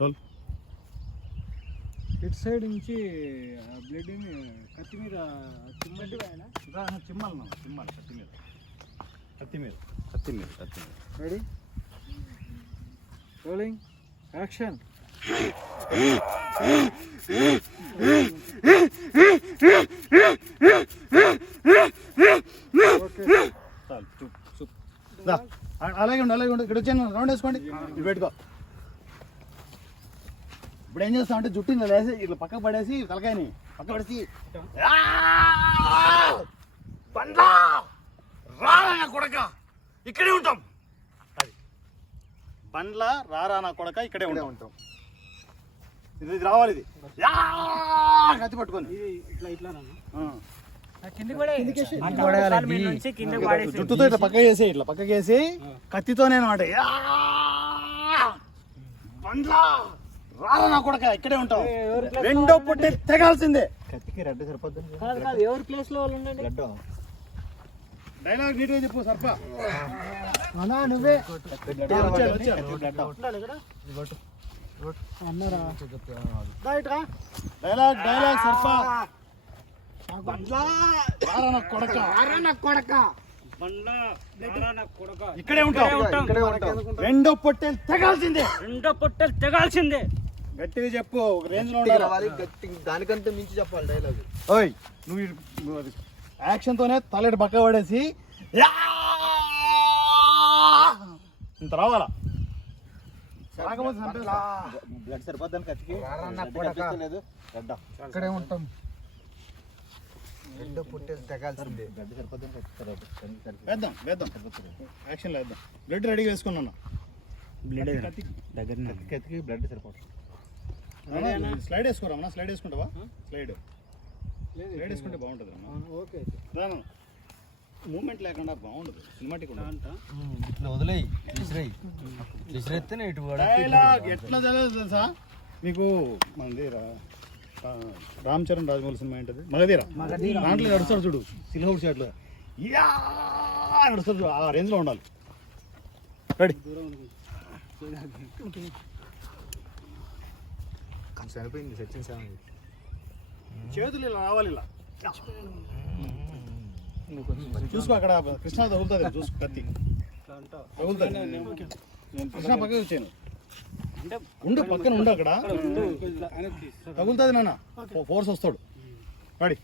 Role. ఇటు side నుంచి బ్లడ్ని కత్తి మీద చిమ్మటి చిమ్మాలి కత్తి మీద. Ready rolling action. అలాగే ఉండు ఇక్కడ వచ్చాను. రౌండ్ వేసుకోండి. ఇవి పెట్టుకో. ఇప్పుడు ఏం చేస్తాం అంటే జుట్టు ఇలా వేసి ఇట్లా పక్కకు పడేసి తలకాయని పక్క పడేసి బండ్లా రారా నా కొడక ఇక్కడే ఉంటాం. అది బండ్లా రారా నా కొడక ఇక్కడే ఉంటాం. ఇది రావాలి. ఇది కత్తి పట్టుకొని జుట్టుతో ఇట్లా పక్కకి వేసి కత్తితోనే అనమాట. బండ్లా రారా నా కొడక ఇక్కడే ఉంటాం. రెండో పుట్టి తెగాల్సిందే. కత్తికి రెడ్ సరిపోద్ది. ఎవరి ప్లేస్ లో వాళ్ళు ఉండండి. డైలాగ్ నీట్గా చెప్పు సర్ప. నువ్వే డైలాగ్ సర్ప. ఇక్కడే ఉంటాం. రెండో పొట్టెలు తెగాల్సిందే. గట్టిగా చెప్పు. ఒక రేంజ్ లో ఉండాలి. దానికంటే మించి చెప్పాలి డైలాగ్. ఓయ్ నువ్వు యాక్షన్ తోనే తలెడు పక్క పడేసి ఇంత రావాలా. బ్లడ్ సరిపోద్దానికి కత్తికి లేదు. అక్కడే ఉంటాం. రెండో పుట్టేసి తెగాల్సిందే. బ్లడ్ సరిపోద్దానికి వేద్దాం యాక్షన్లో వేద్దాం. బ్లడ్ రెడీ వేసుకున్నా. బ్లడ్ దగ్గర కత్తికి బ్లడ్ సరిపోతుంది. స్లైడ్ వేసుకోరా. స్లైడ్ వేసుకుంటావా? స్లైడ్ వేసుకుంటే బాగుంటుంది అమ్మా. ఓకే మూమెంట్ లేకుండా బాగుండదు. సినిమాటిక్ ఇట్లా వదిలేయి. డైలాగ్ ఎట్లా తెలియదు తెలుసా మీకు? మనది రామ్ చరణ్ రాజమౌళి సినిమా ఏంటది? మగధీర. దాంట్లో నడుస్తాడు చూడు సిల్హౌడ్ షాట్లో నడుస్తాడు చూడు. ఆ రేంజ్లో ఉండాలి. రెడీ. సరిపోయింది. చేతులు ఇలా రావాలి. ఇలా చూసుకో. అక్కడ కృష్ణ తగులుతుంది. చూసుకో. కత్తి తగులుతుంది. కృష్ణ పక్కకి వచ్చాను. ఉండు పక్కన ఉండు. అక్కడ తగులుతుంది నాన్న. ఫోర్స్ వస్తాడు. రెడీ.